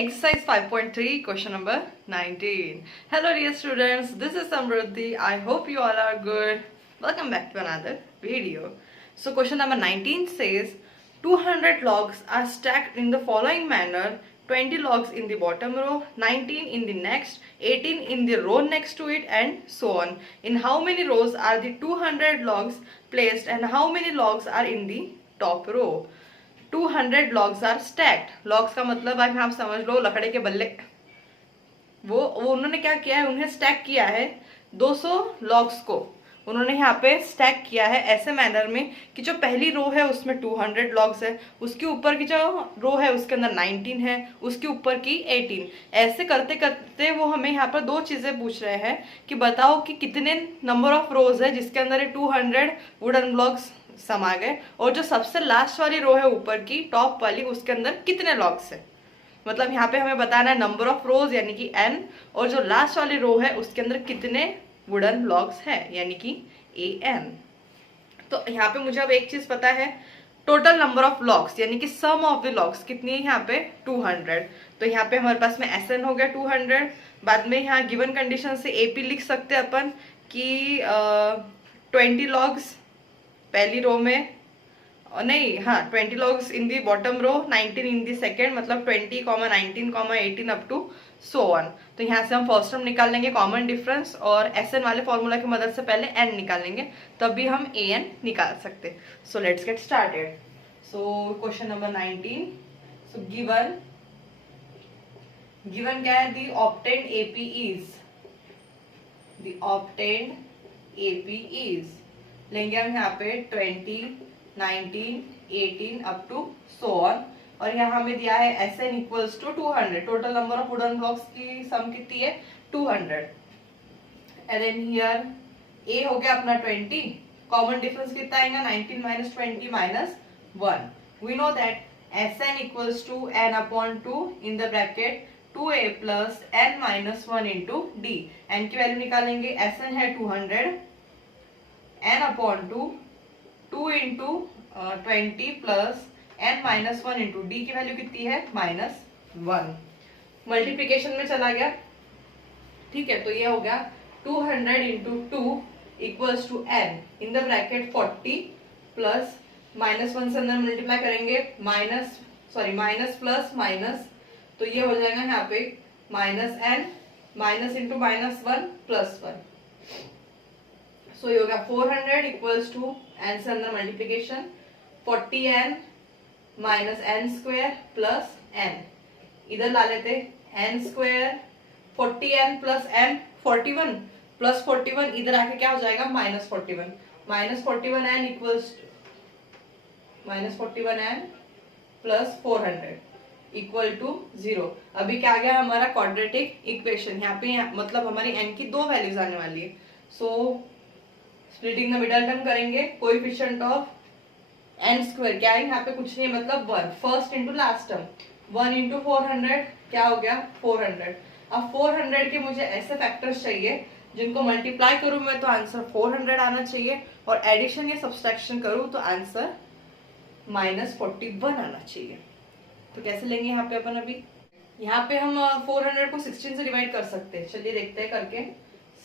Exercise 5.3, question number 19. Hello dear students, this is Samruddhi. I hope you all are good. Welcome back to another video. So question number 19 says 200 logs are stacked in the following manner: 20 logs in the bottom row, 19 in the next, 18 in the row next to it, and so on. In how many rows are the 200 logs placed and how many logs are in the top row? 200 logs are stacked. Logs का मतलब आप यहाँ समझ लो लकड़े के बल्ले. वो उन्होंने क्या किया है, उन्हें स्टैक किया है 200 लॉग्स को. उन्होंने यहाँ पे स्टैक किया है ऐसे मैनर में कि जो पहली रो है उसमें 200 लॉग्स है, उसके ऊपर की जो रो है उसके अंदर 19 है, उसके ऊपर की 18. ऐसे करते करते वो हमें यहाँ पर दो चीजें पूछ रहे हैं कि बताओ कि कितने नंबर ऑफ रोज है जिसके अंदर ये 200 वुडन ब्लॉक्स समा गए, और जो सबसे लास्ट वाली रो है ऊपर की टॉप वाली उसके अंदर कितने लॉग्स है. मतलब यहाँ पे हमें बताना है नंबर ऑफ रोज यानी कि n, और जो लास्ट वाली रो है उसके अंदर कितने वुडन ब्लॉक्स है यानी कि an. तो यहाँ पे मुझे अब एक चीज पता है, टोटल नंबर ऑफ लॉग्स यानी कि सम ऑफ द लॉग्स कितनी है यहाँ पे 200. तो यहाँ पे हमारे पास में SN हो गया 200. बाद में यहाँ गिवन कंडीशन से AP लिख सकते हैं अपन कि 20 लॉग्स पहली रो में, नहीं हाँ 20 logs in the bottom row, 19 in the second, मतलब 20, 19, 18 अप टू सो ऑन. तो यहाँ से हम फर्स्ट टर्म निकाल लेंगे कॉमन डिफरेंस, और SN वाले फॉर्मूला की मदद से पहले n निकालेंगे तब भी हम AN निकाल सकते. So let's get started. So question number 19. So given क्या है, दी ऑब्टेन्ड AP इज लेंगे हम यहाँ पे 20, 19, 18 अप टू सो ऑन, और यहाँ हमें दिया है SN equals to 200. Total number of wooden blocks की सम कितनी है 200. एंड देन हियर A हो गया अपना 20, कॉमन डिफरेंस कितना आएगा 19 minus 20 minus 1. We know that SN equals to n upon 2 in the bracket 2A plus n minus 1 into D. n की value निकालेंगे, SN है 200, n upon 2 into 20 plus n minus 1 into D की value कितनी है -1. Multiplication में चला गया, ठीक है. तो ये हो गया 200 into 2 equals to n in the bracket 40 plus -1 से अंदर मल्टीप्लाई करेंगे माइनस प्लस माइनस, तो ये हो जाएगा यहाँ पे -n माइनस इंटू -1 प्लस 1. सो ये हो गया 400 इक्वल्स टू n से अंदर multiplication 40n minus n square plus n. इधर ला लेते n square 40n plus n 41 plus 41, इधर आके क्या हो जाएगा -41. -41n equals -41n plus 400 equal to 0. अभी क्या आ गया हमारा क्वाड्रेटिक इक्वेशन. यहाँ पे मतलब हमारी n की दो वैल्यूज आने वाली है. सो स्प्लिटिंग द मिडल टर्म करेंगे, कोएफिशिएंट ऑफ n स्क्वायर क्या है यहाँ पे कुछ नहीं मतलब 1, first into last term 1 into 400 क्या हो गया 400. अब 400 के मुझे ऐसे फैक्टर्स चाहिए जिनको मल्टीप्लाई करूं मैं तो आंसर 400 आना चाहिए, और एडिशन या सब्सट्रैक्शन करूं तो आंसर -41 आना चाहिए. तो कैसे लेंगे यहाँ पे अपन, अभी यहाँ पे हम 400 को 16 से डिवाइड कर सकते हैं. चलिए देखते हैं करके.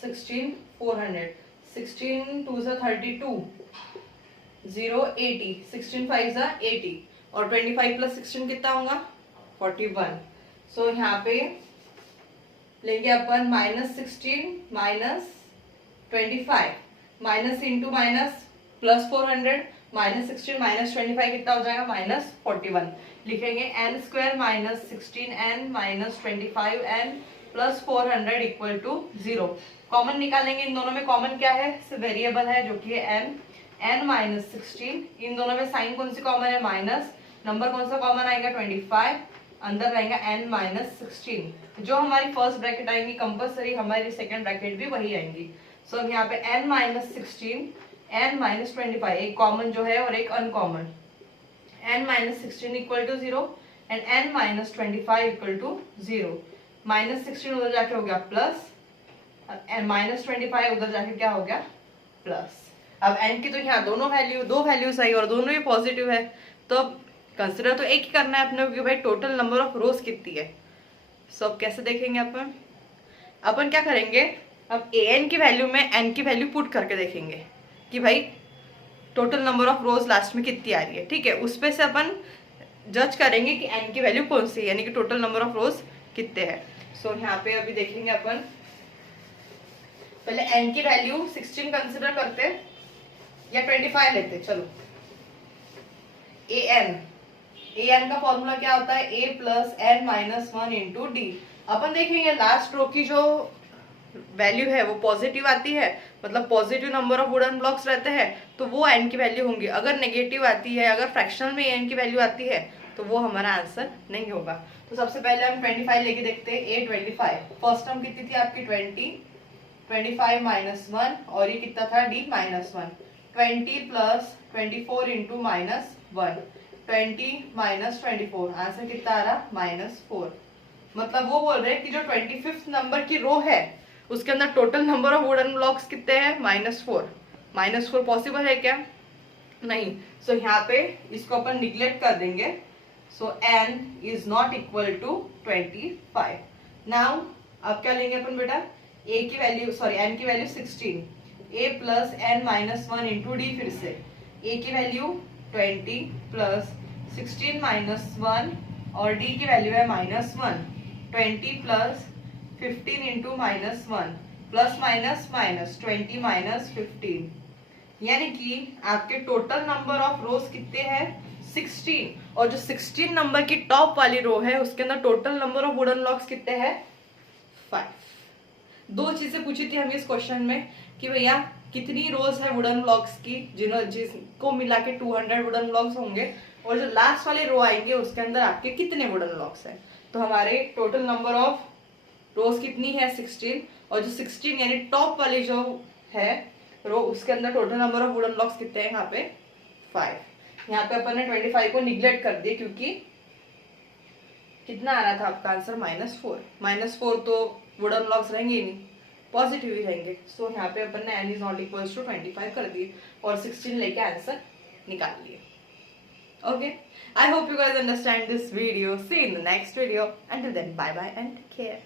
16 400, 16 2 सा 32, 0 80, 16 5 सा 80, और 25 प्लस 16 कितना होगा 41. सो यहाँ पे लेंगे अपन -16 minus 25, minus into minus plus 400, -16 minus 25 कितना हो जाएगा -41. लिखेंगे n square minus 16n minus 25n plus 400 equal to 0. Common निकालेंगे, इन दोनों में कॉमन क्या है, वेरिएबल है जो कि है n माइनस 16. इन दोनों में साइन कौन सी कॉमन है माइनस, नंबर कौन सा कॉमन आएगा 25, अंदर रहेगा n माइनस 16. जो हमारी फर्स्ट ब्रैकेट आएंगी कंपल्सरी हमारी सेकंड ब्रैकेट भी वही आएंगी. सो अब यहाँ पे n माइनस 16, n माइनस 25, एक कॉमन जो है और एक uncommon. n minus 16 equal to 0 and n minus 25 equal to 0. -16 उधर जाके हो गया प्लस, -25 उधर जाके क्या हो गया प्लस. अब n की तो यहाँ दो वैल्यूज आई और दोनों ही पॉजिटिव है, तो कंसिडर तो एक ही करना है अपने को कि भाई टोटल नंबर ऑफ रोज कितनी है. सो अब कैसे देखेंगे अपन क्या करेंगे, अब an की वैल्यू में n की वैल्यू पुट करके देखेंगे कि भाई total number of rose last में कितनी आ रही है। ठीक है, उस पे से अपन जज करेंगे कि n की वैल्यू कौन सी है, यानी कि टोटल नंबर ऑफ रोज कितने हैं। सो यहाँ पे अभी देखेंगे अपन, पहले n की वैल्यू 16 कंसिडर करते हैं या 25 लेते। चलो an का फॉर्मूला क्या होता है, a plus n minus 1 into D. अपन देखेंगे लास्ट रो की जो वैल्यू है वो पॉजिटिव आती है, मतलब positive number of wooden blocks रहते हैं, तो वो n की वैल्यू होंगी। अगर नेगेटिव आती है, अगर फ्रैक्शनल में n की वैल्यू आती है, तो वो हमारा आंसर नहीं होगा। तो सबसे पहले हम 25 लेके देखते हैं। a 25, फर्स्ट टर्म कितनी थी आपकी 20, 25 माइनस 1, और ये कितना था d minus 1, 20 plus 24 into minus 1, 20 minus 24, answer कितना आ रहा -4। मतलब वो बोल रहे हैं कि जो 25th नंबर की रो है उसके अंदर total number of wooden blocks कितने हैं, -4। -4 पॉसिबल है क्या, नहीं। सो यहाँ पे इसको अपन निग्लेक्ट कर देंगे। So n is not equal to 25। Now अब क्या लेंगे अपन बेटा, a की वैल्यू सॉरी n की value 16, a plus n minus 1 into d. फिर से a की वैल्यू 20 प्लस 16 माइनस 1 और d की वैल्यू है -1, 20 plus 15 into -1 plus minus minus 20 minus 15, यानी कि आपके टोटल नंबर ऑफ रोज कितने हैं 16। और जो 16 नंबर की टॉप वाली रो है उसके अंदर total number of wooden blocks कितने हैं 5। दो चीजें पूछी थी हमें इस क्वेश्चन में कि भैया कितनी रोज है वुडन ब्लॉक्स की, जिसको मिला के 200 वुडन ब्लॉक्स होंगे, और जो लास्ट वाली रो आएंगे उसके अंदर आपके कितने वुडन ब्लॉक्स हैं। तो हमारे टोटल नंबर ऑफ रोज कितनी है 16, और जो 16 यानी टॉप वाली जो है रो उसके अंदर total number of wooden blocks कितने हैं यहाँ पे 5। यहाँ पे अपन ने 25 को निग्लेक्ट कर दिया क्योंकि कितना आ रहा था आपका आंसर -4। -4 तो वुडन ब्लॉक्स रहेंगे ही नहीं, पॉजिटिव ही रहेंगे। सो यहाँ पे अपन ने n is not equals to 25 कर दिए और 16 लेके आंसर निकाल लिए। Okay, I hope you guys understand this video. See you in the next video. Until then, bye bye and take care.